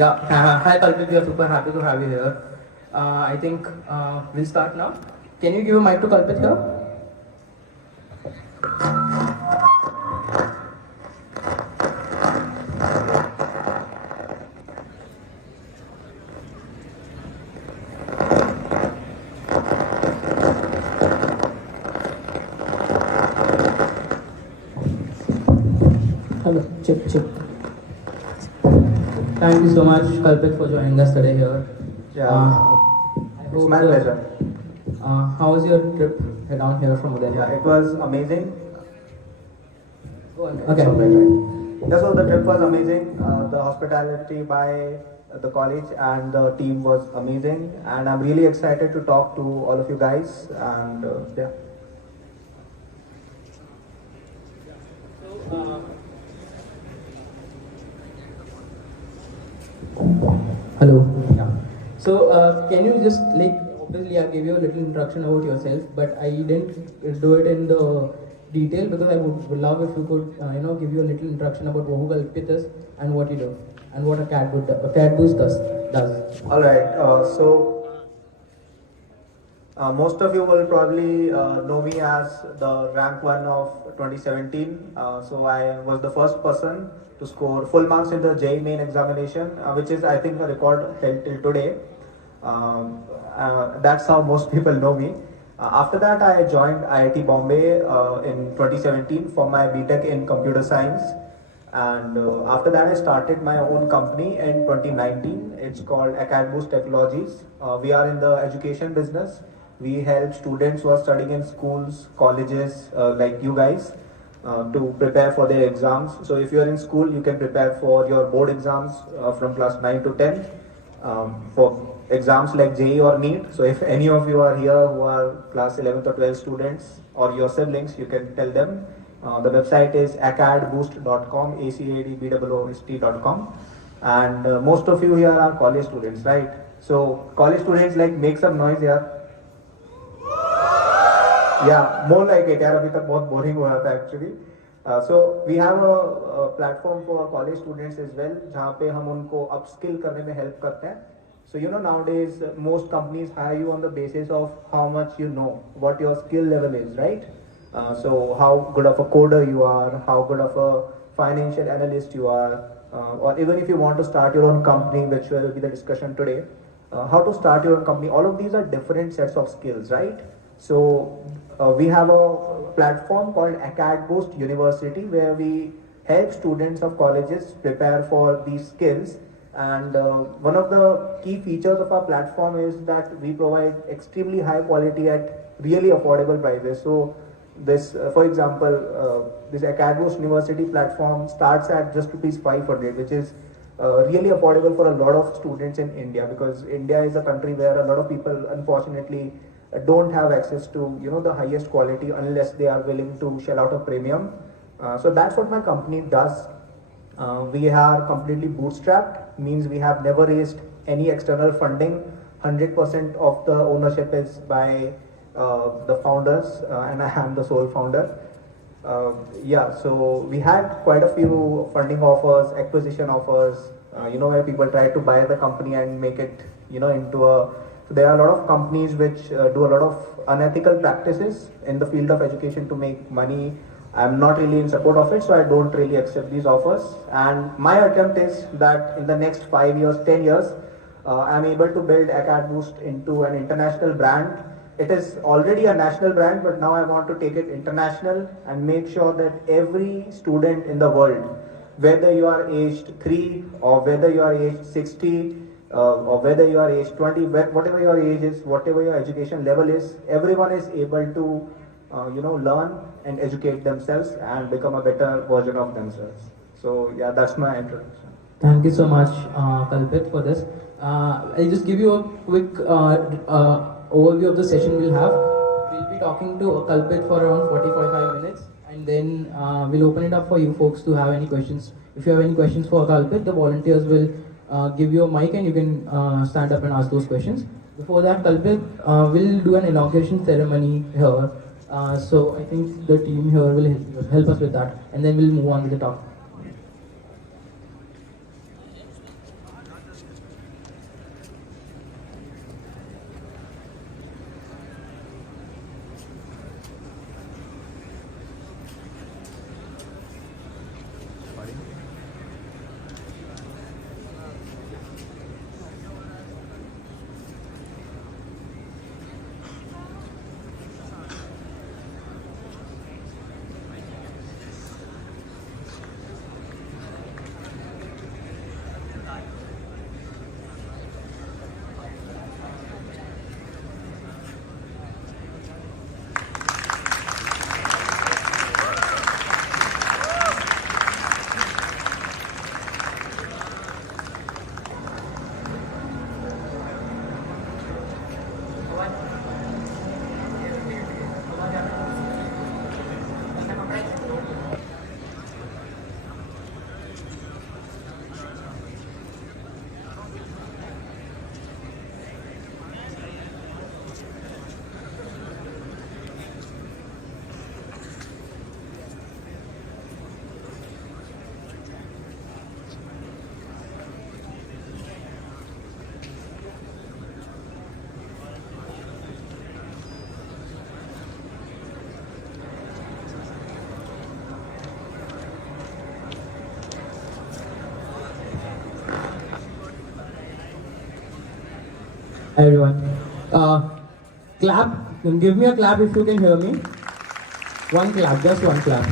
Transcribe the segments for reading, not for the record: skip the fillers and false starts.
Yeah, hi Kalpit, we are super happy to have you here. I think we'll start now. Can you give a mic to Kalpit here? Hello, check. Thank you so much, Kalpit, for joining us today here. Yeah, I it's hope my pleasure. How was your trip down here from Udaipur? Yeah, it was amazing. Go on. Okay. Okay. Right. Yeah, so the trip was amazing. The hospitality by the college and the team was amazing, and I'm really excited to talk to all of you guys. And yeah. Hello. Yeah. So, can you just like obviously I gave you a little introduction about yourself, but I didn't do it in the detail because I would love if you could give you a little introduction about who Kalpit is and what you do and what a cat boost does. All right. Most of you will probably know me as the rank one of 2017. So I was the first person to score full marks in the JEE main examination, which is I think a record held till today. That's how most people know me. After that, I joined IIT Bombay in 2017 for my BTech in computer science. And after that, I started my own company in 2019. It's called AcadBoost Technologies. We are in the education business. We help students who are studying in schools, colleges, like you guys, to prepare for their exams. So if you are in school, you can prepare for your board exams from class 9 to 10, for exams like JEE or NEET. So if any of you are here who are class 11th or 12 students or your siblings, you can tell them. The website is acadboost.com, acadboost.com. And most of you here are college students, right? So college students, like, make some noise here. Yeah, more like it. यार अभी तक बहुत boring हो रहा था actually. So we have a platform for college students as well, जहाँ पे हम उनको upskill करने में help करते हैं. So nowadays most companies hire you on the basis of how much you know, what your skill level is, right? So how good of a coder you are, how good of a financial analyst you are, or even if you want to start your own company, which will be the discussion today, how to start your own company. All of these are different sets of skills, right? So we have a platform called AcadBoost University where we help students of colleges prepare for these skills. And one of the key features of our platform is that we provide extremely high quality at really affordable prices. So this, for example, this AcadBoost University platform starts at just rupees 500, which is really affordable for a lot of students in India, because India is a country where a lot of people unfortunately don't have access to the highest quality unless they are willing to shell out a premium. So that's what my company does. We are completely bootstrapped, means we have never raised any external funding. 100% of the ownership is by the founders, and I am the sole founder. Yeah, so we had quite a few funding offers, acquisition offers, where people try to buy the company and make it, into a. So there are a lot of companies which do a lot of unethical practices in the field of education to make money. I'm not really in support of it, so I don't really accept these offers. And my attempt is that in the next 5 years, 10 years, I'm able to build AcadBoost into an international brand. It is already a national brand, but now I want to take it international and make sure that every student in the world, whether you are aged 3 or whether you are aged 60, or whether you are aged 20, whatever your age is, whatever your education level is, everyone is able to learn and educate themselves and become a better version of themselves. So yeah, that's my introduction. Thank you so much, Kalpit, for this. I'll just give you a quick overview of the session we'll have. We'll be talking to Kalpit for around 40-45 minutes, and then we'll open it up for you folks to have any questions. If you have any questions for Kalpit, the volunteers will give you a mic and you can stand up and ask those questions. Before that, Kalpit will do an inauguration ceremony here. So I think the team here will help us with that, and then we'll move on with the talk. everyone. Clap. Give me a clap if you can hear me. One clap, just one clap.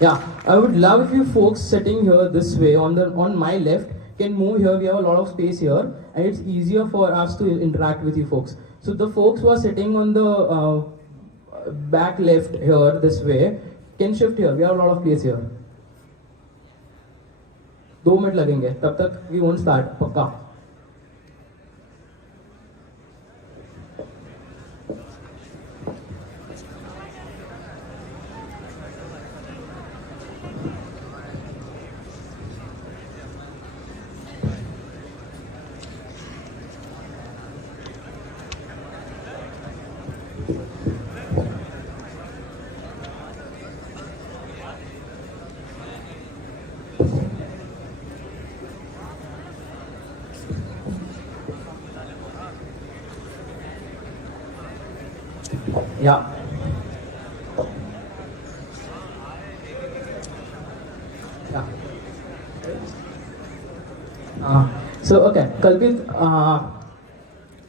Yeah, I would love if you folks sitting here this way on my left can move here. We have a lot of space here, and it's easier for us to interact with you folks. So the folks who are sitting on the back left here this way can shift here. We have a lot of place here. 2 minute लगेंगे तब तक we won't start पक्का. Yeah. Yeah. So okay, Kalpit,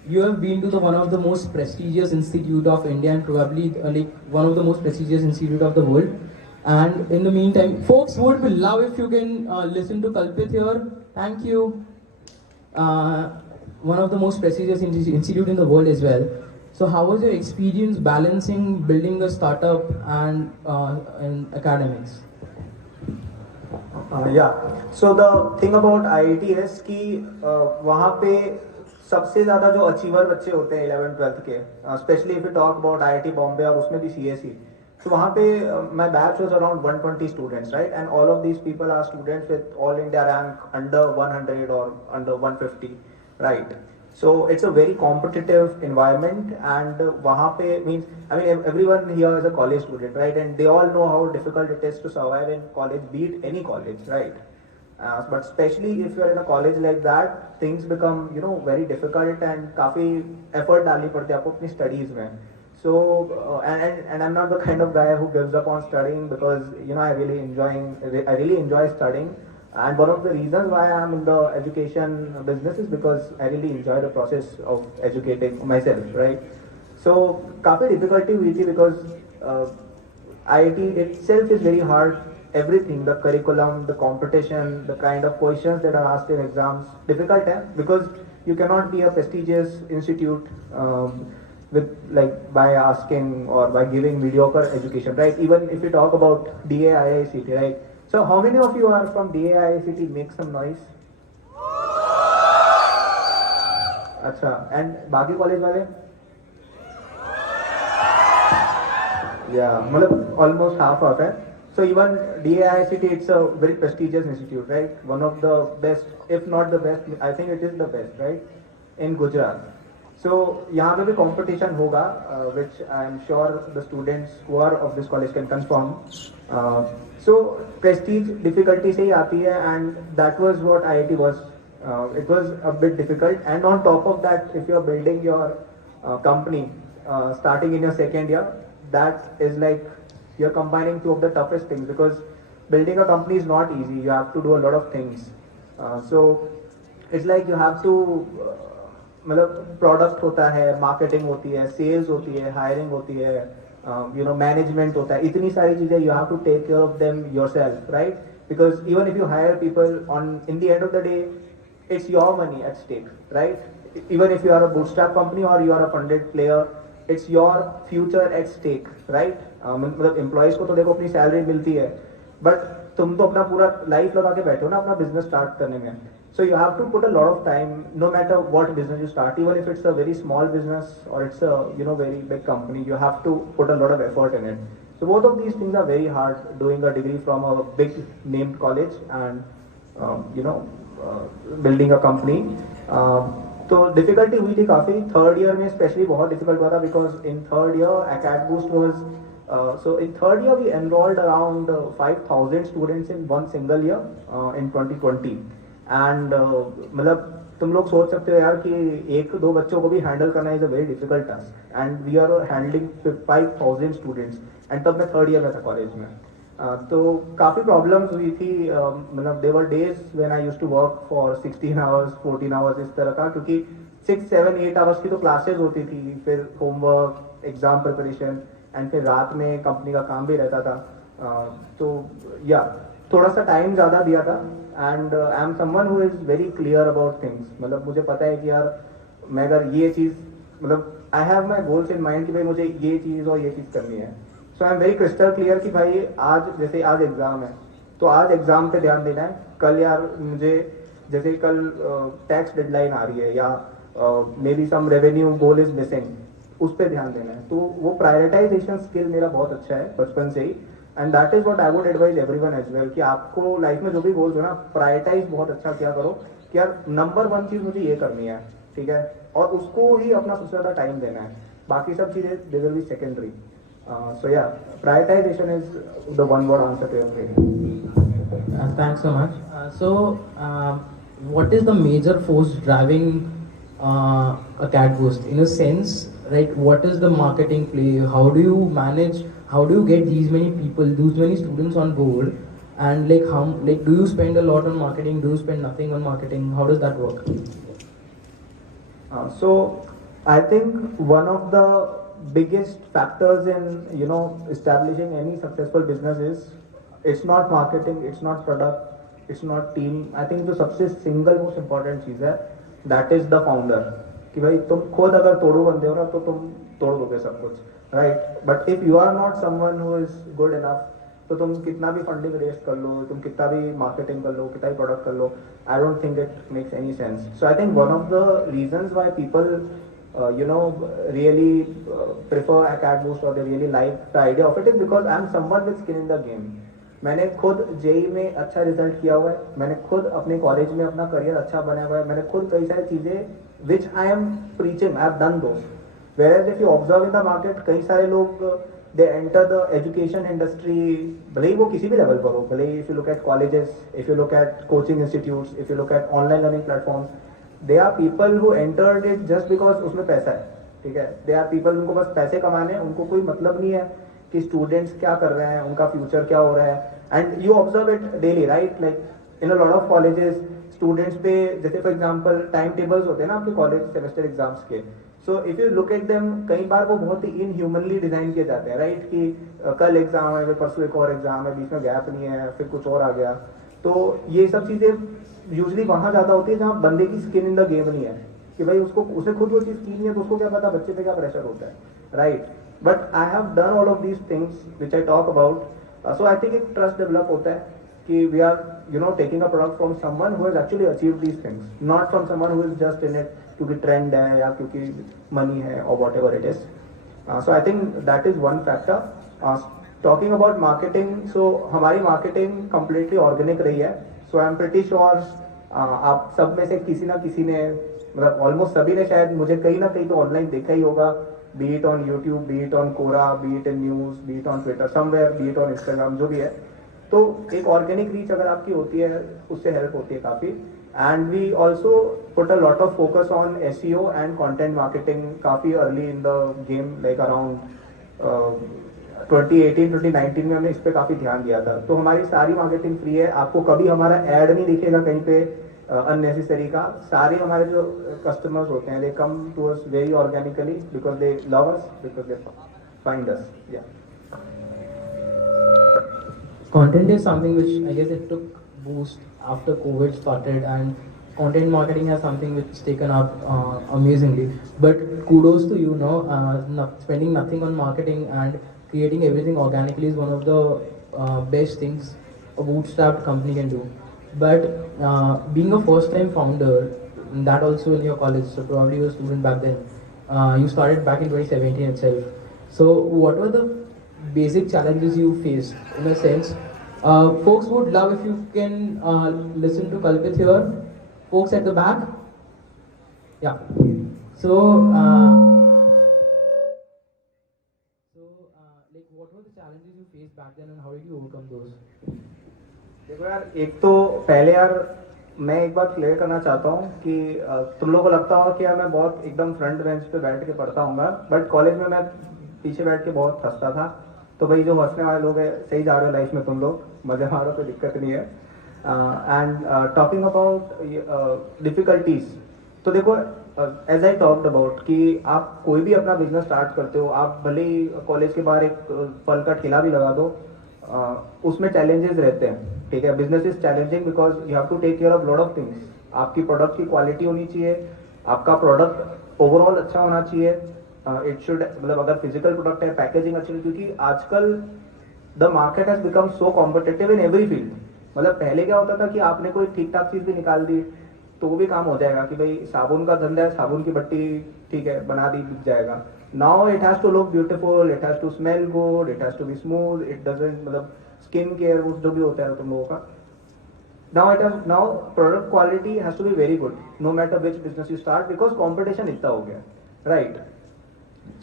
you have been to the one of the most prestigious institute of India and probably like one of the most prestigious institute of the world. And in the meantime, folks would be love if you can listen to Kalpit here. Thank you. One of the most prestigious institute in the world as well. So how was your experience balancing building a startup and academics? Yeah. So the thing about IIT is कि वहाँ पे सबसे ज़्यादा जो achiever बच्चे होते हैं 11th-12th के, specially if you talk about IIT Bombay और उसमें भी CSE, तो वहाँ पे my batch was around 120 students, right? And all of these people are students with all India rank under 100 or under 150, right? So it's a very competitive environment, and वहाँ पे means I mean everyone here is a college student, right? And they all know how difficult it is to survive in college, be it any college, right? But especially if you are in a college like that, things become very difficult and काफी effort डालनी पड़ती है आपको अपनी studies में. So and I'm not the kind of guy who gives up on studying because I really enjoy studying. And one of the reasons why I'm in the education business is because I really enjoy the process of educating myself, right? So काफी difficulty हुई थी because IIT itself is very hard. Everything, the curriculum, the competition, the kind of questions that are asked in exams, difficult because you cannot be a prestigious institute with by asking or by giving mediocre education, right? Even if you talk about DAIICT, right? So how many of you are from DAIICT? Make some noise. अच्छा, and बाकी college वाले? Yeah, मतलब almost half of it. So even DAIICT, it's a very prestigious institute, right? One of the best, if not the best, I think it is the best, right? In Gujarat. So यहाँ पे भी competition होगा, which I am sure the students who are of this college can confirm. So prestige difficulty से ही आती है, and that was what IIT was. It was a bit difficult, and on top of that, if you are building your company starting in your second year, that is like you're combining two of the toughest things because building a company is not easy. You have to do a lot of things. So it's like you have to मतलब product होता है, marketing होती है, sales होती है, hiring होती है, management होता है, इतनी सारी चीजें you have to take care of them yourself, right? Because even if you hire people on in the end of the day it's your money at stake, right? Even if you are a bootstrap company और you are a funded player, it's your future at stake, right? मतलब employees को तो देखो अपनी salary मिलती है, but तुम तो अपना पूरा लाइफ लगा के बैठे हो ना अपना बिजनेस स्टार्ट करने में. So you have to put a lot of time, no matter what business you start, even if it's a very small business or it's a very big company, you have to put a lot of effort in it. So both of these things are very hard, doing a degree from a big named college and building a company. तो difficulty हुई थी काफ़ी. Third year में specially बहुत difficult हुआ था because in third year Acadboost was so in third year we enrolled around 5,000 students in one single year in 2020. And मतलब तुम लोग सोच सकते हो यार कि एक दो बच्चों को भी हैंडल करना is a very difficult task, and we are handling 5,000 students, and तब मैं थर्ड ईयर में था कॉलेज में. तो काफ़ी प्रॉब्लम्स हुई थी, मतलब there were days when I used to work for 16 hours 14 hours इस तरह का, क्योंकि 6 7 8 आवर्स की तो क्लासेस होती थी, फिर होमवर्क, एग्जाम प्रिपरेशन, एंड फिर रात में कंपनी का काम भी रहता था। तो या थोड़ा सा टाइम ज़्यादा दिया था, and I am someone who is very clear about things. मतलब मुझे पता है कि यार मैं अगर ये चीज़, मतलब I have my goals in mind कि भाई मुझे ये चीज़ और ये चीज़ करनी है। So I am very crystal clear कि भाई आज जैसे आज एग्ज़ाम है तो आज एग्ज़ाम पे ध्यान देना है। कल यार मुझे जैसे कल टैक्स डेडलाइन आ रही है, या maybe some revenue goal is missing, उस पर ध्यान देना है। तो वो प्रायोरिटाइजेशन स्किल मेरा बहुत अच्छा है बचपन से ही, and that is what I would advise everyone as well कि आपको लाइफ में जो भी गोल्स हो ना, प्रायोरिटाइज बहुत अच्छा किया करो कि यार नंबर वन चीज़ मुझे ये करनी है, ठीक है, और उसको ही अपना सबसे ज़्यादा टाइम देना है। बाकी सब चीज़ें they will be secondary. So yeah, prioritization is the one word answer to your query. Thanks so much. What is the major force driving a cat boost? In a sense, right? What is the marketing play? How do you manage? How do you get these many people, those many students on board? And like how, like, do you spend a lot on marketing? Do you spend nothing on marketing? How does that work? So I think one of the biggest factors in establishing any successful business is it's not marketing, it's not product, it's not team. I think जो सबसे single most important चीज़ है that is the founder, कि भाई तुम खुद अगर तोड़ो बंदे हो ना तो तुम तोड़ दोगे सब कुछ, right? But if you are not someone who is good enough, तो तुम कितना भी फंडिंग रेस कर लो, तुम कितना भी मार्केटिंग कर लो, कितना भी प्रोडक्ट कर लो, I don't think it makes any sense. So I think one of the reasons why people really prefer a cat boost or they really like the idea of it is because I am someone with skin in the game. मैंने खुद JEE में अच्छा result किया हुआ है, मैंने खुद अपने कॉलेज में अपना करियर अच्छा बनाया हुआ है, मैंने खुद कई सारी चीज़ें which I am preaching, I have done those. Where if you observe in the market, कई सारे लोग they enter the education industry, भले ही वो किसी भी लेवल पर हो, भले ही if you look at colleges, if you look at coaching institutes, if you look at online learning platforms, they are people who entered it just because उसमें पैसा है, ठीक है। दे आर पीपल उनको बस पैसे कमाने हैं, उनको कोई मतलब नहीं है कि स्टूडेंट्स क्या कर रहे हैं, उनका फ्यूचर क्या हो रहा है। And you observe it daily, right? Like in a lot of colleges students पे जैसे फॉर एग्जांपल टाइम टेबल्स होते हैं ना आपके कॉलेज सेमेस्टर एग्जाम्स के, सो if you look at them, कई बार वो बहुत ही इनह्यूमनली डिजाइन किए जाते हैं, राइट? कि कल एग्जाम है, परसों एक और एग्जाम है, बीच में गैप नहीं है, फिर कुछ और आ गया। तो ये सब चीज़ें यूजली वहाँ ज़्यादा होती है जहाँ बंदे की स्किन इन द गेम नहीं है, कि भाई उसको उसने खुद वो चीज़ की नहीं है तो उसको क्या पता बच्चे पे क्या प्रेशर होता है, right? But I have done all of these things which I talk about. So I think एक ट्रस्ट डेवलप होता है कि we are taking a product from someone who has actually achieved these things, not from someone who is just in it क्योंकि trend है या क्योंकि money है और whatever it is. So I think that is one factor. Talking about marketing, सो हमारी marketing completely organic रही है। So I am pretty sure आप सब में से किसी ना किसी ने, मतलब ऑलमोस्ट सभी ने शायद मुझे कहीं ना कहीं तो ऑनलाइन देखा ही होगा, be it on YouTube, be it on Quora, be it in news, be it on Twitter somewhere, be it on Instagram, जो भी है। तो एक ऑर्गेनिक रीच अगर आपकी होती है उससे हेल्प होती है काफ़ी। And we also put a lot of focus on SEO and content marketing काफ़ी early in the game, like around 2018-2019 में हमने इस पर काफ़ी ध्यान दिया था। तो हमारी सारी मार्केटिंग फ्री है, आपको कभी हमारा ऐड नहीं दिखेगा कहीं पे अननेसेसरी का। सारे हमारे जो कस्टमर्स होते हैं, they come to us very organically because they love us, because they find us. या Content is something which I guess it took boost after COVID started, and content marketing has something which is taken up amazingly. But kudos to you, spending nothing on marketing and creating everything organically is one of the best things a bootstrapped company can do. But being a first-time founder, that also in your college, so probably you were a student back then. You started back in 2017 itself. So what were the basic challenges you faced? In a sense, folks would love if you can listen to Kalpit here. Folks at the back, yeah. So like, what were the challenges you faced back then, and how did you overcome those? देखो यार, एक तो पहले यार मैं एक बात clear करना चाहता हूँ कि तुम लोगों को लगता होगा कि यार मैं बहुत एकदम फ्रंट बेंच पे बैठ के पढ़ता हूँ, बट कॉलेज में मैं पीछे बैठ के बहुत फंसता था। तो भाई जो हंसने वाले लोग हैं सही जा रहे हो लाइफ में, तुम लोग मजे मारो, कोई दिक्कत नहीं है। एंड टॉकिंग अबाउट डिफिकल्टीज, तो देखो एज आई टॉक्ड अबाउट कि आप कोई भी अपना बिजनेस स्टार्ट करते हो, आप भले ही कॉलेज के बाहर एक फल का ठेला भी लगा दो, उसमें चैलेंजेस रहते हैं, ठीक है। Business is challenging because you have to take care of lot of things. आपकी प्रोडक्ट की क्वालिटी होनी चाहिए, आपका प्रोडक्ट ओवरऑल अच्छा होना चाहिए, इट शुड, मतलब अगर फिजिकल प्रोडक्ट है, पैकेजिंग अच्छी है, क्योंकि आजकल the market has become so competitive in every field. मतलब पहले क्या होता था कि आपने कोई ठीक ठाक चीज भी निकाल दी तो वो भी काम हो जाएगा, कि भाई साबुन का धंधा है, साबुन की बट्टी ठीक है बना दी, बिक जाएगा। Now it has to look beautiful, it has to smell good, it has to be smooth, it doesn't, मतलब स्किन केयर वो जो भी होता है तुम लोगों का, now product quality has to be very good no matter which business you start, because competition इतना हो गया, right?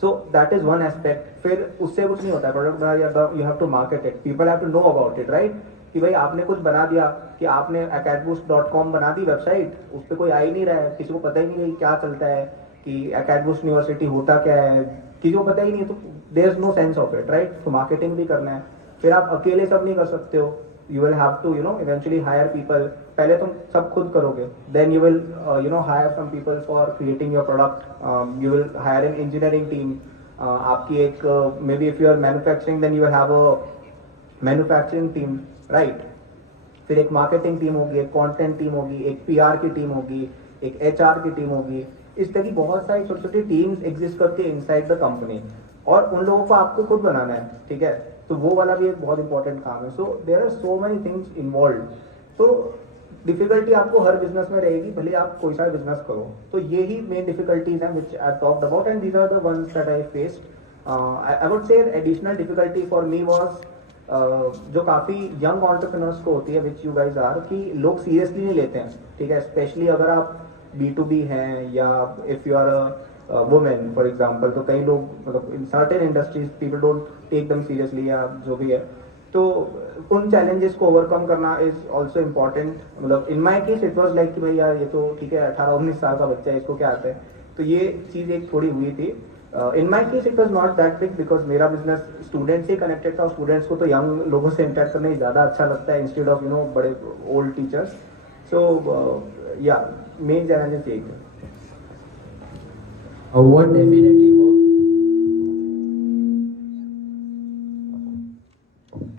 So that is one aspect. फिर उससे कुछ नहीं होता है, प्रोडक्ट बना दिया, you have to market it, people have to know about it, right? कि भाई आपने कुछ बना दिया, कि आपने acadboost.com बना दी वेबसाइट, उस पर कोई आ ही नहीं रहा है, किसी को पता ही नहीं है क्या चलता है, कि acadboost यूनिवर्सिटी होता क्या है, किसी को पता ही नहीं है, तो there is no sense of it, right? तो मार्केटिंग भी करना है। फिर आप अकेले सब नहीं कर सकते हो, you will have to eventually hire people। पहले तुम सब खुद करोगे, then you will hire some people for creating your product, you will hire an engineering team, आपकी एक maybe if you are manufacturing then you will have a manufacturing team, right. फिर एक marketing team होगी, एक content team होगी, एक PR की team होगी, एक एचआर की टीम होगी। इस तरह की बहुत सारी छोटी छोटी टीम्स एग्जिस्ट करती है इनसाइड द कंपनी, और उन लोगों को आपको खुद बनाना है, ठीक है। तो वो वाला भी एक बहुत इंपॉर्टेंट काम है। So there are so many things involve. तो डिफिकल्टी आपको हर बिजनेस में रहेगी, भले आप कोई सा बिजनेस करो। तो ये ही मेन डिफिकल्टीज हैं which I talked about, and these are the ones that I faced. I would say additional difficulty for me was, जो काफ़ी यंग एंटरप्रेन्योर्स को होती है, विच यू गाइज आर, कि लोग सीरियसली नहीं लेते हैं, ठीक है। स्पेशली अगर आप B2B हैं, या if you are a women for example, तो कई लोग, मतलब in certain industries people don't take them seriously, या जो भी है। तो उन चैलेंजेस को ओवरकम करना इज ऑल्सो इम्पॉर्टेंट। मतलब in my case it was like कि भाई यार ये तो ठीक है, 18-19 साल का बच्चा है, इसको क्या आता है। तो ये चीज़ एक थोड़ी हुई थी। In my case it was not that big, because मेरा बिजनेस स्टूडेंट से कनेक्टेड था। स्टूडेंट्स को तो यंग लोगों से इंटरेक्ट करने ज़्यादा अच्छा लगता है, इंस्टेड ऑफ बड़े ओल्ड टीचर्स। सो या मेन चैलेंजेस यही है।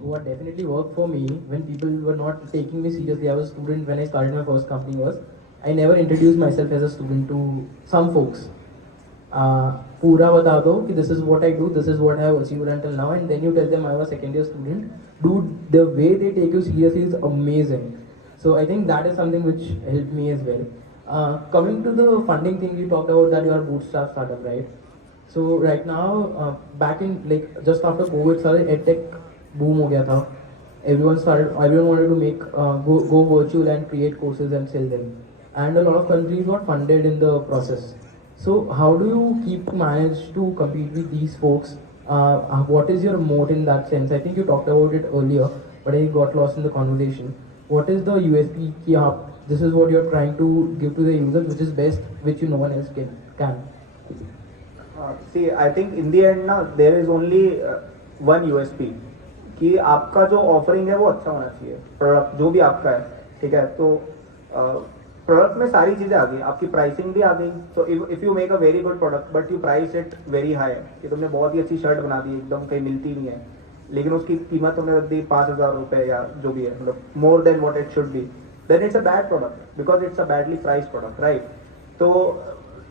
What definitely worked for me when people were not taking me seriously. I was a student when I started my first company. Was I never introduced myself as a student to some folks. पूरा बता दो कि this is what I do, this is what I have achieved until now, and then you tell them I was a second year student. Dude, the way they take you seriously is amazing. So I think that is something which helped me as well. Coming to the funding thing, you talked about that you are bootstrap startup, right? So right now, back in like just after COVID started, edtech boom हो गया था. Everyone wanted to make go virtual and create courses and sell them, and a lot of countries got funded in the process. So how do you manage to compete with these folks? What is your moat in that sense? I think you talked about it earlier, but I got lost in the conversation. What is the USP? This is what you're trying to give to the users, which is best, which no one else can. See, I think in the end ना there is only one USP, कि आपका जो offering है वो अच्छा होना चाहिए, product जो भी आपका है, ठीक है। तो प्रोडक्ट में सारी चीज़ें आ गई, आपकी प्राइसिंग भी आ गई। तो if you make a very good product but you price it very high, कि तुमने बहुत ही अच्छी शर्ट बना दी, एकदम कहीं मिलती नहीं है, लेकिन उसकी कीमत तुमने रख दी 5,000 रुपये या जो भी है, मतलब more than what it should be, then it's a bad product, because it's a badly price product, right. तो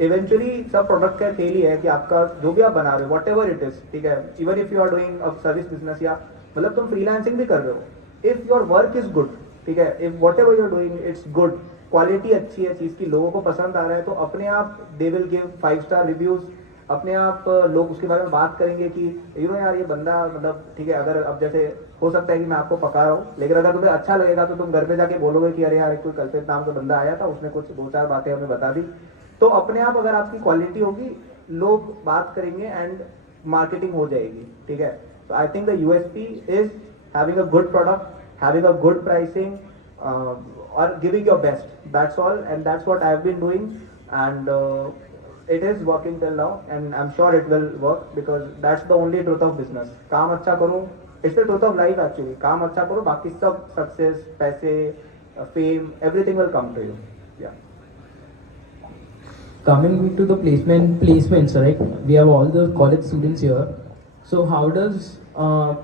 इवेंचुअली सब प्रोडक्ट का खेल ही है कि आपका जो भी आप बना रहे हो, वॉट एवर इट इज, ठीक है। Even if you are doing a service business, या मतलब तुम फ्रीलांसिंग भी कर रहे हो, if your work is good, ठीक है, if whatever you are doing it's good, quality अच्छी है चीज़ की, लोगों को पसंद आ रहा है, तो अपने आप they will give 5 star reviews. अपने आप लोग उसके बारे में बात करेंगे कि यार ये बंदा, मतलब ठीक है। अगर अब जैसे हो सकता है कि मैं आपको पका रहा हूँ, लेकिन अगर तुम्हें अच्छा लगेगा तो तुम घर पे जाके बोलोगे कि अरे यार कोई कल्पित नाम का बंदा आया था, उसने कुछ 2-4 बातें हमें बता दी। तो अपने आप अगर आपकी क्वालिटी होगी, लोग बात करेंगे एंड मार्केटिंग हो जाएगी, ठीक है। तो I think the USP is having a good product, having a good pricing, or giving your best. That's all, and that's what I've been doing. And it is working till now, and I'm sure it will work because that's the only truth of business. काम अच्छा करो, it's the truth of life actually. काम अच्छा करो, बाकी सब success, पैसे, fame, everything will come to you. Yeah. Coming to the placements, right? We have all the college students here. So how does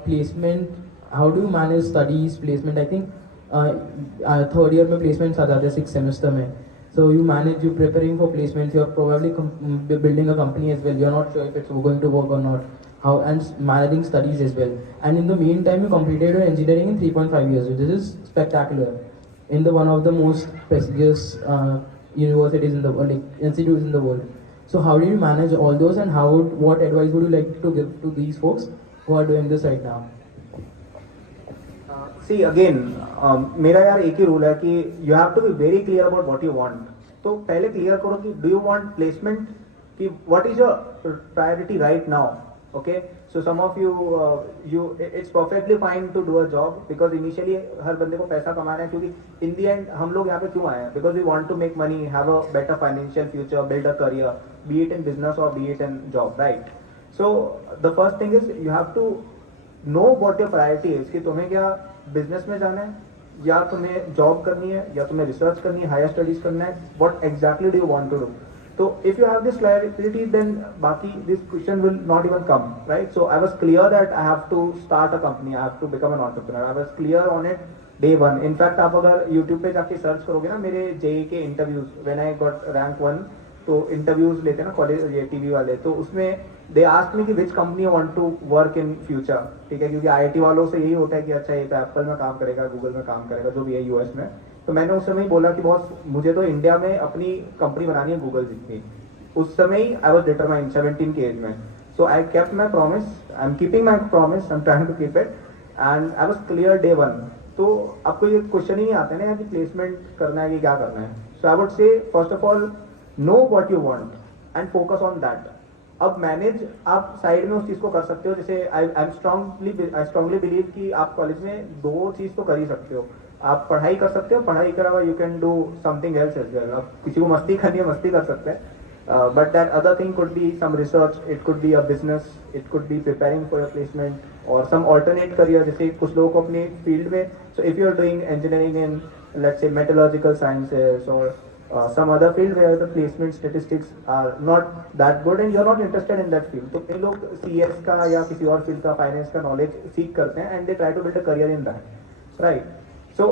placement? How do you manage studies, placement? I think third year में placements आ जाते हैं, sixth semester में. So you manage, you're preparing for placements. You're probably building a company as well. You're not sure if it's going to work or not. How and managing studies as well. And in the meantime, you completed your engineering in 3.5 years. This is spectacular. In the one of the most prestigious universities in the world, like institutes in the world. So how do you manage all those, and what advice would you like to give to these folks who are doing this right now? See again, मेरा यार एक ही rule है कि you have to be very clear about what you want. तो पहले clear करो कि do you want placement, कि what is your priority right now. Okay, so some of you it's perfectly fine to do a job because initially हर बंदे को पैसा कमाना है, क्योंकि in the end हम लोग यहाँ पे क्यों आए हैं? Because we want to make money, have a better financial future, build a career, be it in business or be it in job, right? So the first thing is you have to know what your priority is, कि तुम्हें क्या business में जाना है, या तुम्हें job करनी है, या तुम्हें रिसर्च करनी है, हायर स्टडीज करना है, what exactly do you want to do. So if you have this clarity, then बाकी this question will not even come, right? So I was clear that I have to start a company, I have to become an entrepreneur. I was clear on it day one. In fact, आप अगर YouTube पे जाके search करोगे ना मेरे JEE के interviews, when I got rank 1, तो interviews लेते हैं ना कॉलेज ये टीवी वाले, तो उसमें दे आस्क मी कि which company want to work in future. ठीक है, क्योंकि आईआईटी वालों से यही होता है कि अच्छा ये तो एप्पल में काम करेगा, गूगल में काम करेगा, जो भी है यूएस में. तो मैंने उस समय ही बोला कि बॉस मुझे तो इंडिया में अपनी कंपनी बनानी है गूगल जितनी. उस समय ही आई वॉज डिटरमाइंड 17 की एज में. So I kept my promise, I am keeping my promise, I am trying to keep it, and I was clear day 1. तो आपको ये क्वेश्चन ही नहीं आते ना कि प्लेसमेंट करना है कि क्या करना है. So I would say first of all know what you want and focus on that. अब मैनेज आप साइड में उस चीज को कर सकते हो. जैसे आई स्ट्रांगली बिलीव कि आप कॉलेज में दो चीज तो कर ही सकते हो. आप पढ़ाई कर सकते हो, पढ़ाई के अलावा you can do something else as well. अब किसी को मस्ती करनी है मस्ती कर सकते हैं, but that other thing could be some research, it could be a business, it could be preparing for your placement और सम ऑल्टरनेट करियर. जैसे कुछ लोगों को अपनी फील्ड में, so if you are doing engineering in let's say metallurgical sciences और some other field where the placement statistics are not that good and you are not interested in that field, तो कई लोग CS का या किसी और field का, finance का नॉलेज सीख करते हैं and they try to build a career in that, right? So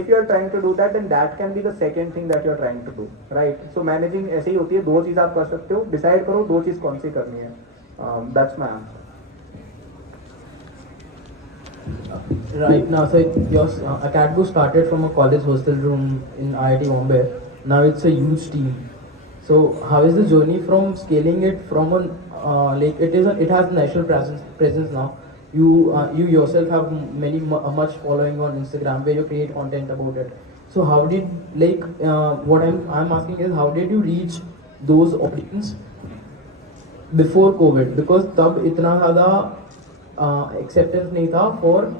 if you are trying to do that, then that can be the second thing that you are trying to do, right? So managing ऐसे ही होती है, दो चीज आप कर सकते हो, decide करो दो चीज कौन सी करनी है. That's my answer. Right now, so your Acadgo started from a college hostel room in IIT Bombay. Now it's a huge team. So how is the journey from scaling it from like it has national presence now. You yourself have much following on Instagram where you create content about it. So how did what I'm asking is how did you reach those audience before COVID? Because तब इतना ज़्यादा acceptance नहीं था for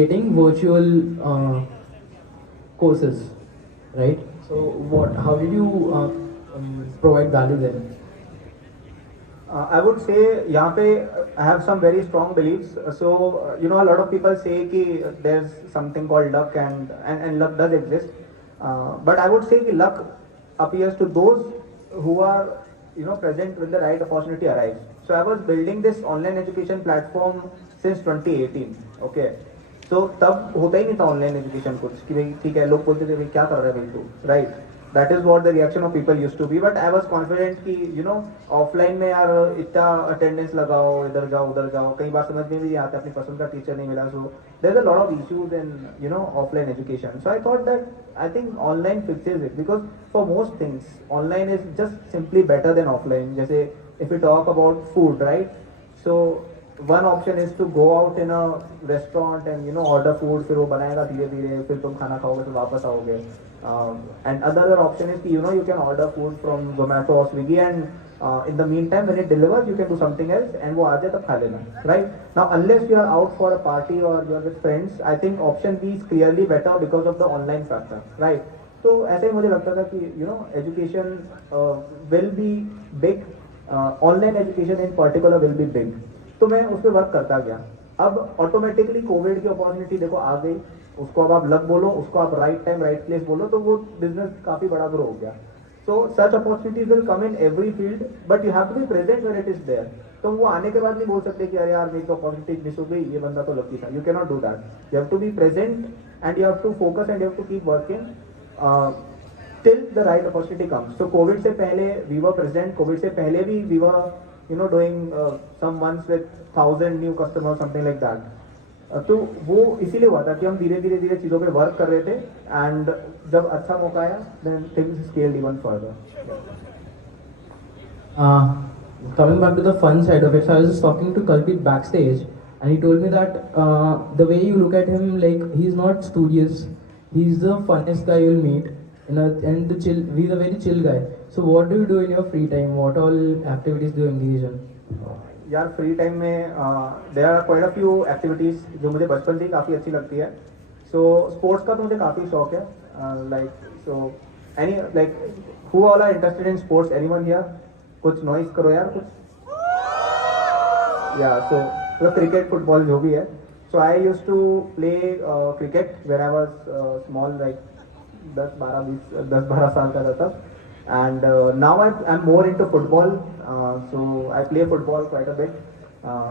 getting virtual courses, right? So how did you provide value then? I would say यहाँ पे I have some very strong beliefs. So you know a lot of people say कि there's something called luck and luck does exist. But I would say कि luck appears to those who are present when the right opportunity arrives. So I was building this online education platform since 2018. Okay. तो तब होता ही नहीं था online education कुछ कि भाई ठीक है, लोग बोलते थे भाई क्या कर रहे हैं भाई तू, right? That is what the reaction of people used to be. But I was confident कि ऑफलाइन में यार इतना अटेंडेंस लगाओ, इधर जाओ उधर जाओ, कई बार समझ में भी नहीं आता, अपनी पसंद का टीचर नहीं मिला. So there is a lot of issues in offline education. So I thought that I think online fixes it, because for most things online is just simply better than offline. जैसे if you talk about food, right? So one option is to go out in a restaurant and order food, फिर वो बनाएगा धीरे धीरे, फिर तुम खाना खाओगे तो वापस आओगे. And another option is कि you can order food from Zomato or Swiggy and in the meantime when it delivers you can do something else and वो आ जाए तब खा लेना, right? Now unless you are out for a party or you are with friends, I think option B is clearly better because of the online factor, right? तो ऐसे ही मुझे लगता था कि you know education will be big, online education in particular will be big, तो मैं उस पर वर्क करता गया। अब ऑटोमेटिकली कोविड की अपॉर्चुनिटी देखो आ गई, उसको अब आप लक बोलो, उसको आप राइट टाइम राइट प्लेस बोलो, तो वो बिजनेस काफी बड़ा ग्रो हो गया। So such opportunities will come in every field, but you have to be present when it is there. तो वो आने के बाद नहीं बोल सकते कि अरे यार मेरी तो अपॉर्चुनिटी मिस हो गई, ये बंदा तो लकी था। You can not do that. You have to be present and you have to focus and you have to keep working till the right opportunity comes. So COVID से पहले we were present, COVID से पहले भी we were doing some months with 1,000 new customers, something like that. तो वो इसीलिए हुआ था कि हम धीरे धीरे चीज़ों पे वर्क कर रहे थे, एंड जब अच्छा मौका आया then things scaled even further. Uh, Coming back to the fun side of it, so I was just talking to Kalpit backstage, and he told me that the way you look at him, like he's not studious, he's the funnest guy you'll meet, and he's a very chill guy. So what do you do in your free time? What all activities do you engage in? यार free time में there are quite a few activities जो मुझे बचपन से ही काफ़ी अच्छी लगती है। सो स्पोर्ट्स का तो मुझे काफ़ी शौक है, like so any like who all are interested in sports, anyone here? कुछ नॉइस करो यार कुछ। या सो मतलब क्रिकेट फुटबॉल जो भी है। So I used to play cricket when I was small, like 10-12 साल का था तब, and now I'm more into football, so I play football quite a bit.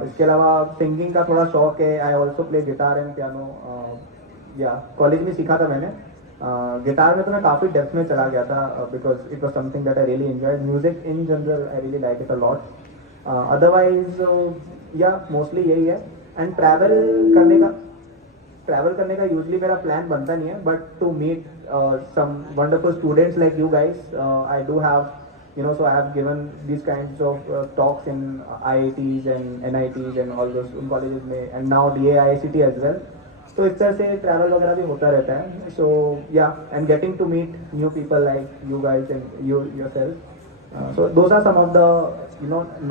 इसके अलावा सिंगिंग का थोड़ा शौक है। I also play guitar and piano. या कॉलेज में सीखा था मैंने। गिटार में तो मैं काफ़ी डेप्थ में चला गया था, because it was something that I really enjoyed. Music in general I really like it a lot. Otherwise या mostly यही है। एंड ट्रैवल करने का यूजली मेरा प्लान बनता नहीं है, but to meet some wonderful students like you guys, I do have, so I have given these kinds of talks in IITs and NITs and all those colleges में, and now DAICT as well. तो इस तरह से travel वगैरह भी होता रहता है। So yeah and getting to meet new people like you guys and you yourself. So those are some of the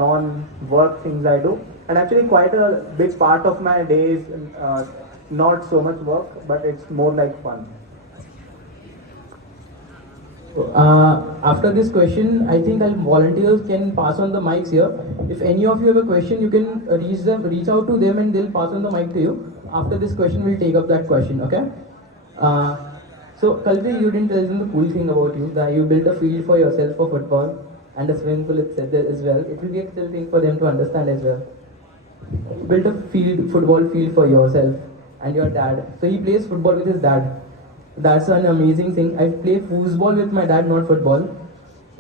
non-work things I do, and actually quite a big part of my day is not so much work, but it's more like fun. After this question, I think volunteers can pass on the mics here. If any of you have a question, you can reach out to them, and they'll pass on the mic to you. After this question, we'll take up that question. Okay? So Kalpit, you didn't tell them the cool thing about you, that you built a field for yourself for football and a swimming pool as well. It will be a still thing for them to understand as well. You built a football field for yourself and your dad. So he plays football with his dad. That's an amazing thing. I play foosball with my dad, not football.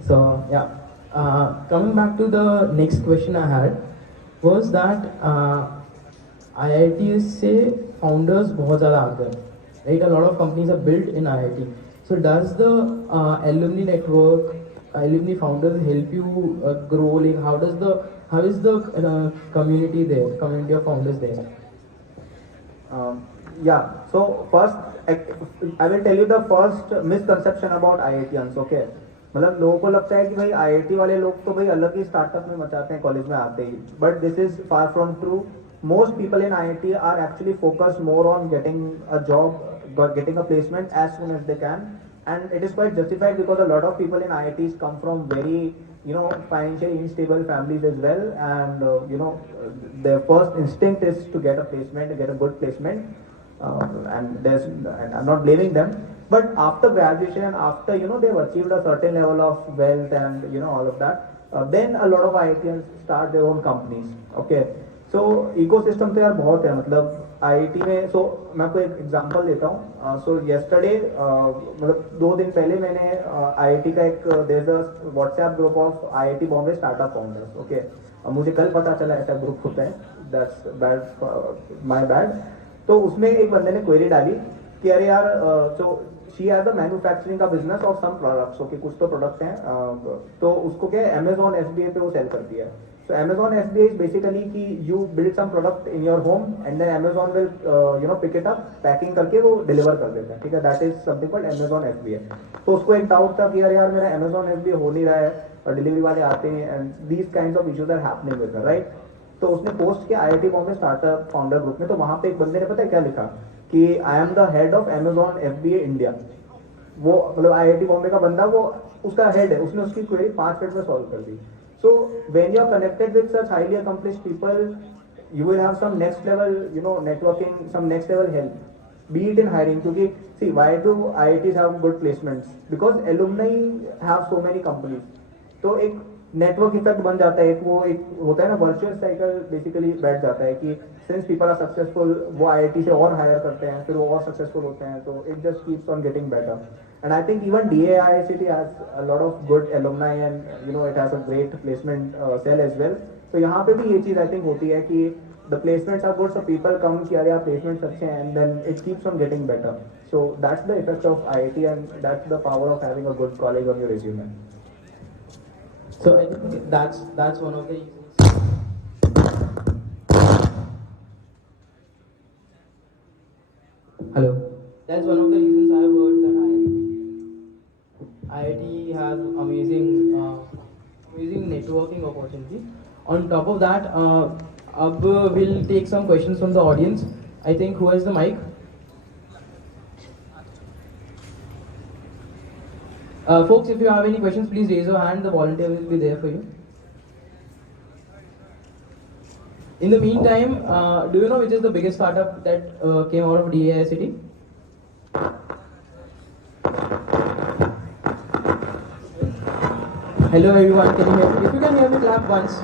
So yeah. Coming back to the next question I had was that IIT से founders बहुत ज़्यादा आते हैं. Right, a lot of companies are built in IIT. So does the alumni network, alumni founders help you grow? Like how is the community there, community of founders there? Yeah, so first I will tell you the first misconception about IITians. Okay, मतलब लोगों को लगता है कि भाई IIT वाले लोग तो भाई अलग ही स्टार्टअप में मचाते हैं कॉलेज में आते ही, but this is far from true. Most people in IIT are actually focused more on getting a job, getting a placement as soon as they can, and it is quite justified because a lot of people in IITs come from very financially unstable families as well, and their first instinct is to get a placement, to get a good placement. And I'm not blaming them, but after graduation, after they've achieved a certain level of wealth and all of that, then a lot of IITians start their own companies. Okay, so ecosystem तो यार बहुत है, मतलब IIT में. so मैं आपको एक example देता हूँ. So yesterday मतलब 2 दिन पहले मैंने IIT का एक there's a WhatsApp group of IIT Bombay startup founders. Okay, मुझे कल पता चला ऐसा ग्रुप होता है. That's bad, my bad. तो उसमें एक बंदे ने क्वेरी डाली कि अरे यार, तो शी हैज अ मैन्युफैक्चरिंग का business of some products. Okay, कुछ तो प्रोडक्ट्स हैं, तो उसको क्या है, अमेजॉन FBA पे वो सेल करती है. So Amazon FBA is basically कि you build some product in your home and then Amazon will pick it up, packing करके वो डिलीवर कर देता है. ठीक है, that is something called Amazon FBA. तो उसको एक डाउट था कि यार मेरा अमेजॉन FBA हो नहीं रहा है और डिलीवरी वाले आते हैं, and these kinds of issues are happening with, right. तो उसने पोस्ट किया IIT Bombay startup founder group में. तो वहां पे एक बंदे ने पता है क्या लिखा कि I am the head of Amazon FBA India. वो मतलब आईआईटी बॉम्बे का बंदा, वो उसका हेड है, उसने उसकी क्वेरी 5 मिनट में सॉल्व कर दी. So when you are connected with such highly accomplished people, you will have some next level, you know, networking, some next level help, be it in hiring. क्योंकि see, why do IITs have good placements? Because alumni have so many companies. तो एक network effect बन जाता है, एक वो एक होता है ना वर्चुअल साइकिल बेसिकली बैठ जाता है कि सिंस पीपल आर सक्सेसफुल, वो आईआईटी से और हायर करते हैं, फिर वो और सक्सेसफुल होते हैं, तो it just keeps on getting better. And I think even DAIICT has a lot of good alumni and you know it has a great placement cell as well. तो यहाँ पे भी ये चीज़ आई थिंक होती है कि the placements are good, so people come कि अरे यार placements अच्छे हैं, and then it keeps on getting better. So that's the effect of IIT, and that's the power of having a good college on your resume. So I think that's one of the reasons. Hello. That's one of the reasons I've heard that IIT has amazing networking opportunities. On top of that, we'll take some questions from the audience. I think who has the mic? Folks, if you have any questions, please raise your hand. The volunteer will be there for you. In the meantime, do you know which is the biggest startup that came out of DAIICT? Hello everyone, can you hear me? If you can hear me, clap once.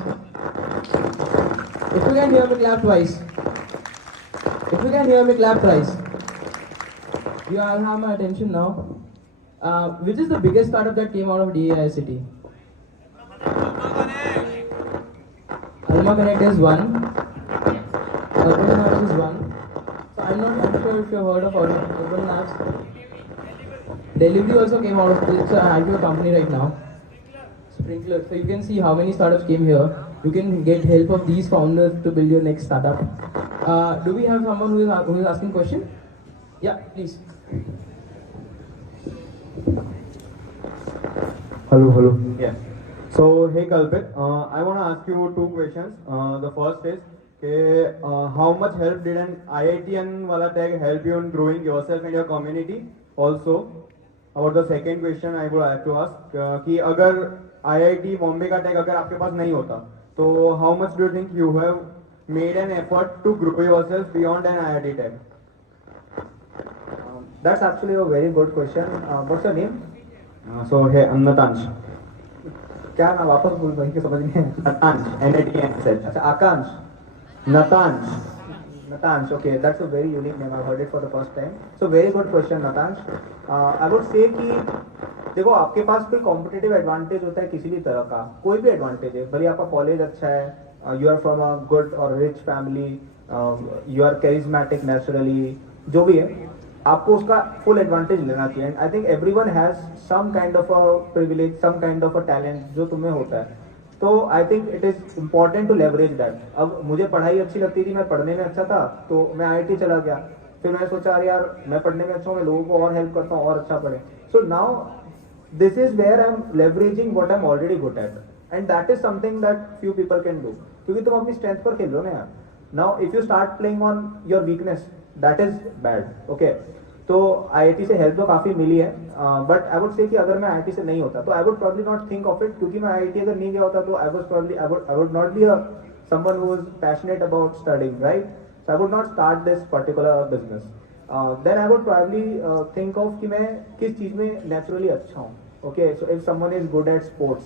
If you can hear me, clap twice. If you can hear me, clap thrice. You all have my attention now. Which is the biggest startup that came out of DAIICT? Alma Connect is one. Urban Labs is one. So I'm not sure if you've heard of Urban Labs. Delivery also came out of this. So I have your company right now. Sprinkler. So you can see how many startups came here. You can get help of these founders to build your next startup. Do we have someone who is asking question? Yeah, please. Hello. Yeah. So, hey Kalpit, I want to ask you two questions. The first is, how much help did an IITian wala tag help you in growing yourself and your community? Also, about the second question, I would like to ask, कि अगर IIT Bombay का tag अगर आपके पास नहीं होता, तो how much do you think you have made an effort to grow yourself beyond an IIT tag? That's actually a very good question. What's your name? So, hey, Natansh. क्या ना वापस बोल भाई के समझ नहीं आया. Natansh, N-A-T-N-S-H. अच्छा आकांश. Natansh. Natansh, okay, that's a very unique name. I've heard it for the first time. So very good question, Natansh. I would say कि देखो आपके पास कोई कॉम्पिटिटिव एडवांटेज होता है किसी भी तरह का, कोई भी एडवांटेज है, भले आपका कॉलेज अच्छा है, you are from a good और rich family, you are charismatic naturally, जो भी है, आपको उसका फुल एडवांटेज लेना चाहिए. And I think everyone has some kind of a privilege, some kind of a talent जो तुम्हें होता है. तो I think it is important to leverage that. अब मुझे पढ़ाई अच्छी लगती थी, मैं पढ़ने में अच्छा था, तो मैं IIT चला गया. फिर मैंने सोचा अरे यार मैं पढ़ने में अच्छा हूँ, मैं लोगों को और हेल्प करता हूँ और अच्छा पढ़े. So now this is where I am leveraging what I am already good at, and that is something that few people can do. क्योंकि तुम अपनी स्ट्रेंथ पर खेल लो ना यार. Now if you start playing on your weakness, that is bad. Okay, तो IIT से हेल्प तो काफ़ी मिली है, बट आई वुड से कि अगर मैं IIT से नहीं होता तो I would probably not think of it. क्योंकि मैं IIT अगर नहीं गया होता तो I would not be someone who is passionate about studying, right. So I would not start this particular business. Then I would probably think of कि मैं किस चीज़ में नेचुरली अच्छा हूँ. Okay, so if someone is good at sports,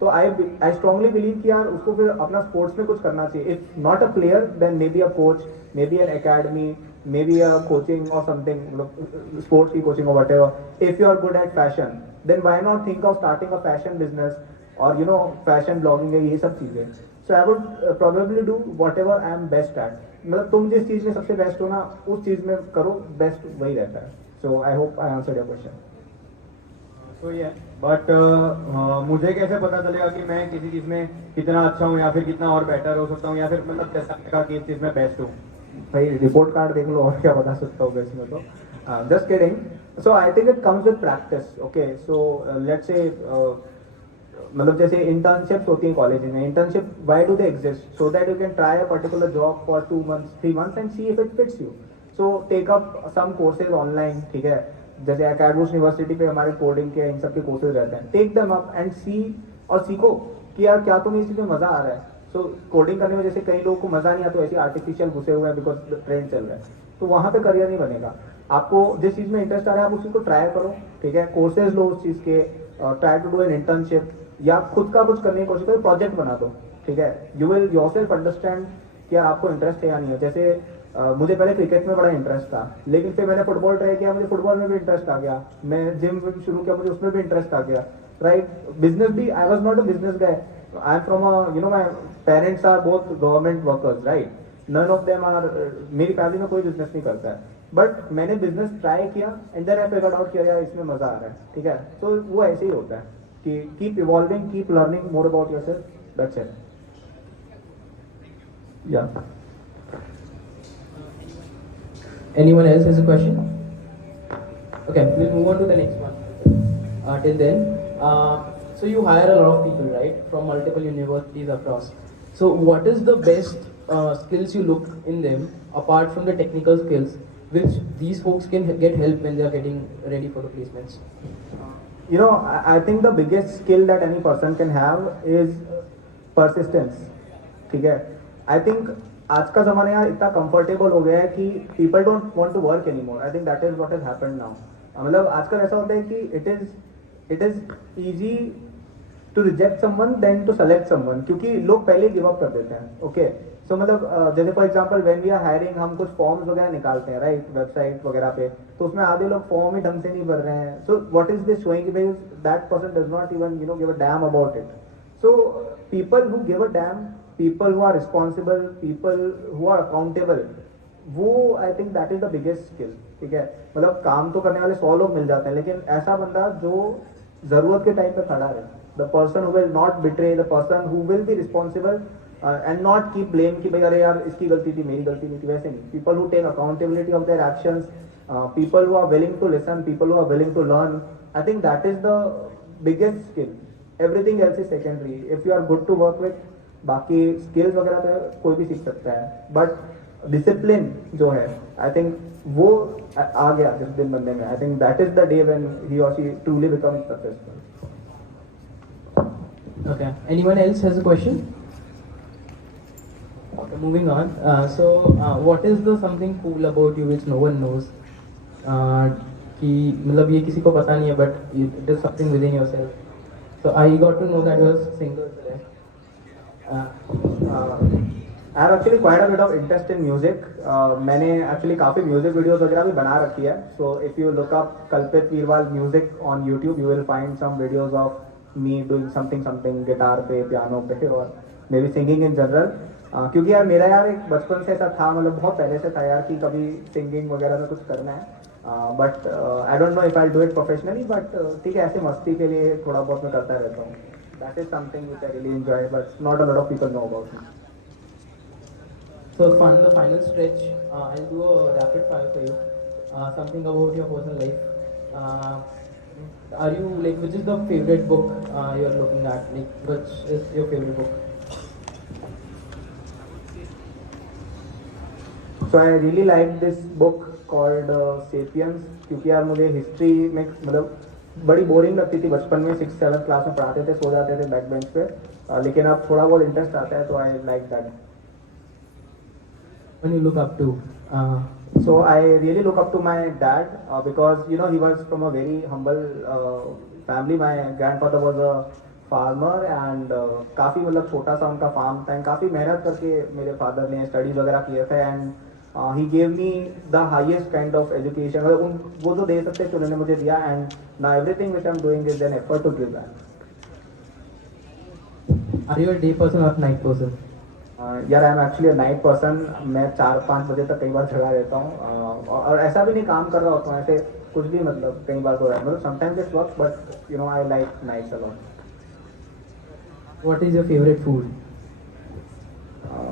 तो I strongly believe कि यार उसको फिर अपना स्पोर्ट्स में कुछ करना चाहिए. If not a player then maybe a coach, maybe an academy, maybe a coaching or something, sports की coaching or whatever. If you are good at fashion, then why not think of starting a fashion business or fashion blogging है, ये सब चीजें. So I would probably do whatever I am best at. मतलब तुम जिस चीज में सबसे बेस्ट हो ना, उस चीज में करो, बेस्ट वही रहता है. So I hope I answered your question. So yeah, but मुझे कैसे पता चलेगा कि मैं किसी चीज में कितना अच्छा हूँ या फिर कितना और बेटर हो सकता हूँ, या फिर मतलब जैसा कहा कि इस चीज में बेस्ट हूँ. भाई रिपोर्ट कार्ड देख लो, और क्या बता सकता हूँ इसमें. तो just kidding. So I think it comes with practice. Okay, so let's say मतलब जैसे इंटर्नशिप्स होती हैं कॉलेज में. Internship why do they exist? So that you can try a particular job for 2 months 3 months and see if it fits you. So take up some courses online, ठीक है. जैसे academics university पे हमारे coding के इन सब के courses रहते हैं, टेक देम अप एंड सी और सीखो कि यार क्या तुम्हें इस चीज़ में मज़ा आ रहा है। सो कोडिंग करने में जैसे कई लोगों को मज़ा नहीं आता, ऐसे आर्टिफिशियल घुसे हुए हैं बिकॉज ट्रेंड चल रहा है, तो वहाँ पे करियर नहीं बनेगा। आपको जिस चीज़ में इंटरेस्ट आ रहा है आप उसी को ट्राई करो, ठीक है, कोर्सेज लो उस चीज़ के, try to do an internship या खुद का कुछ करने की कोशिश करो, प्रोजेक्ट बना दो, ठीक है। यू विल योरसेल्फ अंडरस्टैंड कि यार आपको इंटरेस्ट है या नहीं है। जैसे मुझे पहले क्रिकेट में बड़ा इंटरेस्ट था, लेकिन फिर मैंने फुटबॉल ट्राई किया, मुझे फुटबॉल में भी इंटरेस्ट आ गया, मैं जिम शुरू किया, मुझे उसमें भी इंटरेस्ट आ गया, राइट। बिजनेस भी, I was not a business guy, I am from you know my parents are both government workers, right, none of them are, मेरी फैमिली में कोई बिजनेस नहीं करता है, बट मैंने बिजनेस ट्राई किया and then I figured out किया यार इसमें मजा आ रहा है, ठीक है। तो वो ऐसे ही होता है कि keep evolving, keep learning more about yourself, that's it. या Anyone else has a question? Okay, we'll move on to the next one. Till then, so you hire a lot of people, right, from multiple universities across. So what is the best skills you look in them, apart from the technical skills, which these folks can get help when they are getting ready for the placements? You know, I think the biggest skill that any person can have is persistence, ठीक है। I think आज का ज़माना यार इतना comfortable हो गया है कि people don't want to work anymore. I think that is what has happened now. मतलब आजकल ऐसा होता है कि it is easy to reject someone then to select someone, क्योंकि लोग पहले गिव अप कर देते हैं, ओके। सो मतलब जैसे for example when we are hiring, हम कुछ फॉर्म्स वगैरह निकालते हैं, राइट, वेबसाइट वगैरह पे, तो उसमें आधे लोग फॉर्म ही ढंग से नहीं भर रहे हैं। So what is this showing, that person does not even you know give a damn about it. So people who give a dam, people who are responsible, people who are accountable, वो आई think that is the biggest skill, ठीक है। मतलब काम तो करने वाले 100 लोग मिल जाते हैं, लेकिन ऐसा बंदा जो जरूरत के टाइम पे खड़ा रहे, the person who will not betray, the person who will be responsible and not keep blame कि भाई अरे यार इसकी गलती थी, मेरी गलती नहीं थी, वैसे नहीं। People who take accountability of their actions, people who are willing to listen, people who are willing to learn, I think that is the biggest skill. Everything else is secondary. If you are good to work with, बाकी skills वगैरह तो कोई भी सीख सकता है, but discipline जो है आई थिंक वो आ गया जिस दिन बंदे में, I think that is the day when he और she truly becomes successful. Okay. Anyone else has a question? Okay, moving on. What is the something cool about you which no one knows? कि मतलब ये किसी को पता नहीं है, but it is something within yourself. So I got to know that you are singer today. I have actually quite a bit of interest in music. मैंने actually काफ़ी म्यूजिक वीडियोस वगैरह भी बना रखी है। So if you look up Kalpit Veerwal music on YouTube, you will find some videos of me doing something guitar पे, piano पे, और maybe singing in general. क्योंकि यार मेरा यार एक बचपन से ऐसा था, मतलब बहुत पहले से था यार कि कभी सिंगिंग वगैरह में कुछ करना है। But I don't know if I do it professionally, but ठीक है, ऐसे मस्ती के लिए थोड़ा बहुत मैं करता रहता हूँ। That is something which I really enjoy, but not a lot of people know about me. So the final stretch, I'll do a rapid fire for you. Something about your personal life. Are you like, which is the favorite book you're looking at? Like, which is your favorite book? So I really like this book called Sapiens, क्योंकि यार मुझे history में मतलब बड़ी boring लगती थी बचपन में, 6th-7th क्लास में पढ़ाते थे, सो जाते थे बैक बेंच पे, लेकिन अब थोड़ा बहुत इंटरेस्ट आता है, तो I like that. When you look up to? So I really look up to my dad because you know he was from a very humble family. My grandfather was a farmer and काफ़ी मतलब छोटा सा उनका farm था, काफ़ी मेहनत करके मेरे फादर ने स्टडीज वगैरह किए थे, and he gave me the highest kind of education. मतलब उन वो जो दे सकते थे उन्होंने मुझे दिया, and now everything which I am doing is an effort to give back. Are you a day person or night person? यार I am actually a night person. मैं 4-5 बजे तक कई बार जगा रहता हूँ, और ऐसा भी नहीं काम कर रहा होता हूँ, ऐसे कुछ भी मतलब कई बार तो है, मतलब sometimes it works, but you know I like nights a lot. What is your favorite food?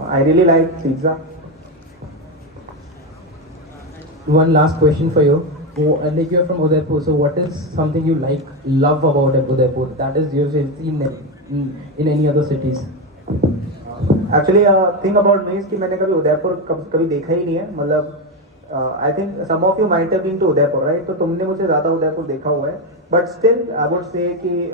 I really like pizza. One last question for you. Like you're from Udaipur, so what is something you love about Udaipur that is you've seen in any other cities? Actually, thing about me कि मैंने कभी उदयपुर कभी देखा ही नहीं है। मतलब I think some of you might have been to Udaipur, right? तो तुमने मुझे ज़्यादा उदयपुर देखा हुआ है. But still, I would say कि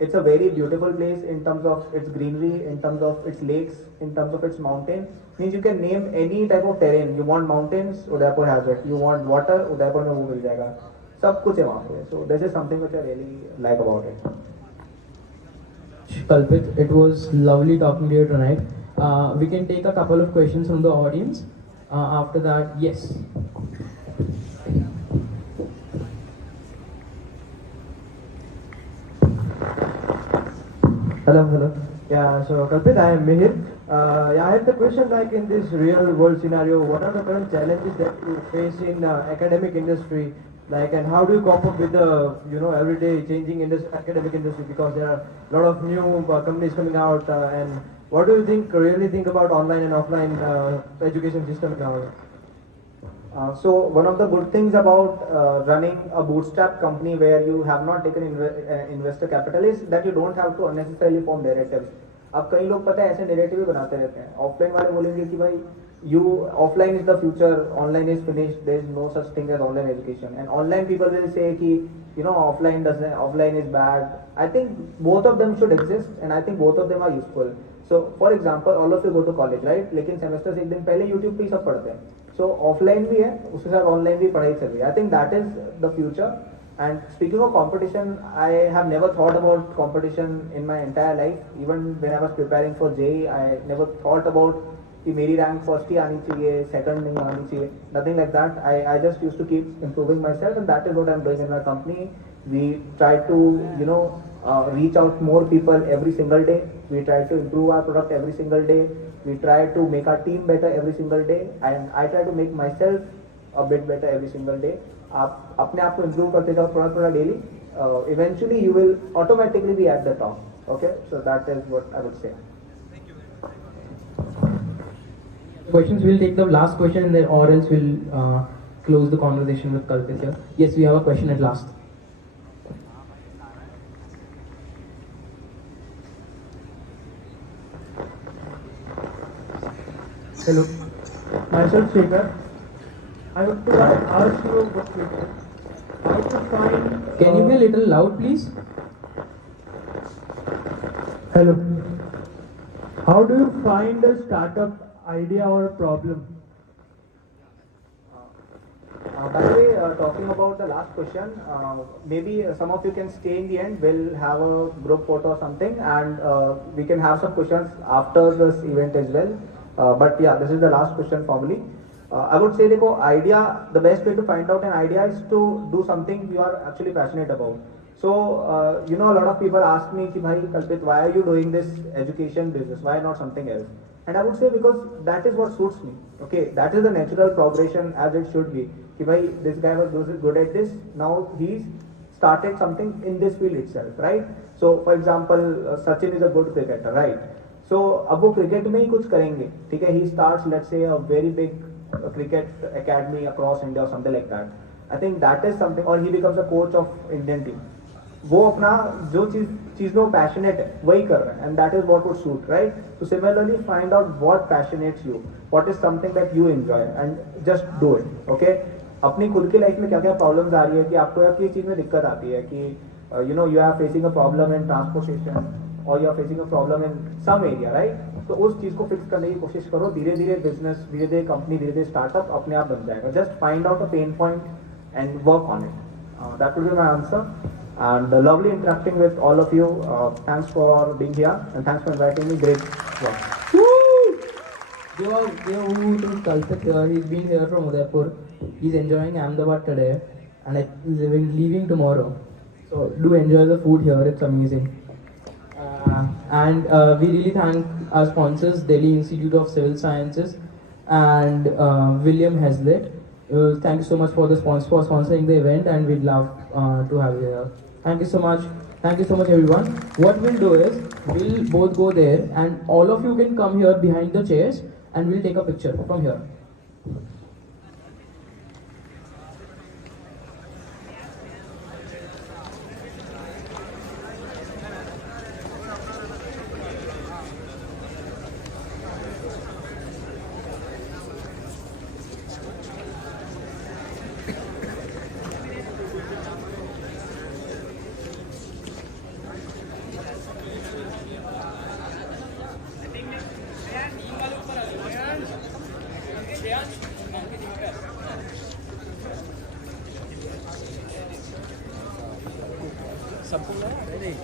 it's a very beautiful place in terms of its greenery, in terms of its lakes, in terms of its mountain. Means you can name any type of terrain. You want mountains, Udaipur has it. You want water, Udaipur में वो मिल जाएगा. सब कुछ है वहाँ पे. So this is something which I really like about it. Kalpit, it was lovely talking to you tonight. We can take a couple of questions from the audience. After that, yes. Hello. Yeah, so Kalpit, I am Mihir. Yeah, I have the question like in this real world scenario, what are the current challenges that you face in academic industry? Like, and how do you cope up with the, everyday changing academic industry? Because there are a lot of new companies coming out, and what do you really think about online and offline education system now? So one of the good things about running a bootstrap company where you have not taken investor capital is that you don't have to unnecessarily form directives. अब कई लोग पता है ऐसे narrative भी बनाते रहते हैं. ऑफलाइन वाले बोलेंगे कि भाई you offline is the future, online is finished, there is no such thing as online education, and online people will say कि offline is bad. I think both of them should exist, and I think both of them are useful. So for example, all of you go to college, right? लेकिन semester से एक दिन पहले YouTube पे ही सब पढ़ते हैं. So offline भी है, उसके साथ online भी पढ़ाई चल रही है. I think that is the future. And speaking of competition, I have never thought about competition in my entire life. Even when I was preparing for JEE, I never thought about कि मेरी rank first ही आनी चाहिए, second नहीं आनी चाहिए. Nothing like that. I just used to keep improving myself, and that is what I'm doing in my company. We try to reach out more people every single day. We try to improve our product every single day. We try to make our team better every single day, and I try to make myself a bit better every single day. आप अपने आप को improve करते जाओ थोड़ा daily. Eventually you will automatically be at the top. Okay, so that is what I would say. Questions, we'll take the last question and then or else we'll close the conversation with Kalpit here. Yes, we have a question at last. Hello, myself Shekhar. I want to ask you a question. How to find? Can you be a little loud, please? Hello. How do you find a startup idea or a problem? By the way, talking about the last question, maybe some of you can stay in the end. We'll have a group photo or something, and we can have some questions after this event as well. But yeah, this is the last question formally. I would say, देखो, idea, the best way to find out an idea is to do something you are actually passionate about. So, a lot of people ask me, कि भाई Kalpit, why are you doing this education business? Why not something else? And I would say because that is what suits me. Okay, that is the natural progression as it should be. कि भाई this guy was good at this, now he's started something in this field itself, right? So, for example, Sachin is a good cricketer, right? So, अब वो cricket में ही कुछ करेंगे, ठीक है? He starts, let's say, a very big cricket academy across India or something like that. I think that is something, or he becomes a coach of Indian team. वो अपना जो चीज में वो पैशनेट है वही कर रहा है, and that is what would suit, right? So similarly find out what passionates you, what is something that you enjoy, and just do it. Okay, अपनी खुद की लाइफ में क्या क्या प्रॉब्लम्स आ रही है कि आपको या किस चीज में दिक्कत आती है कि you are facing a problem in transportation और you are facing a problem in some area, right? तो उस चीज को फिक्स करने की कोशिश करो. धीरे धीरे बिजनेस, धीरे धीरे कंपनी, धीरे धीरे स्टार्टअप अपने आप बन जाएगा. Just find out a pain point and work on it. That would be my answer. And lovely interacting with all of you. Thanks for being here and thanks for inviting me. Great work. Give a woo to Kalpit here. He's been here from Udaipur. He's enjoying Ahmedabad today and leaving tomorrow. So do enjoy the food here. It's amazing. And we really thank our sponsors, Delhi Institute of Civil Sciences and William Hazlitt. Thank you so much for sponsoring the event, and we'd love to have you here. Thank you so much. Thank you so much, everyone. What we'll do is we'll both go there, and all of you can come here behind the chairs, and we'll take a picture from here. सबको नहीं,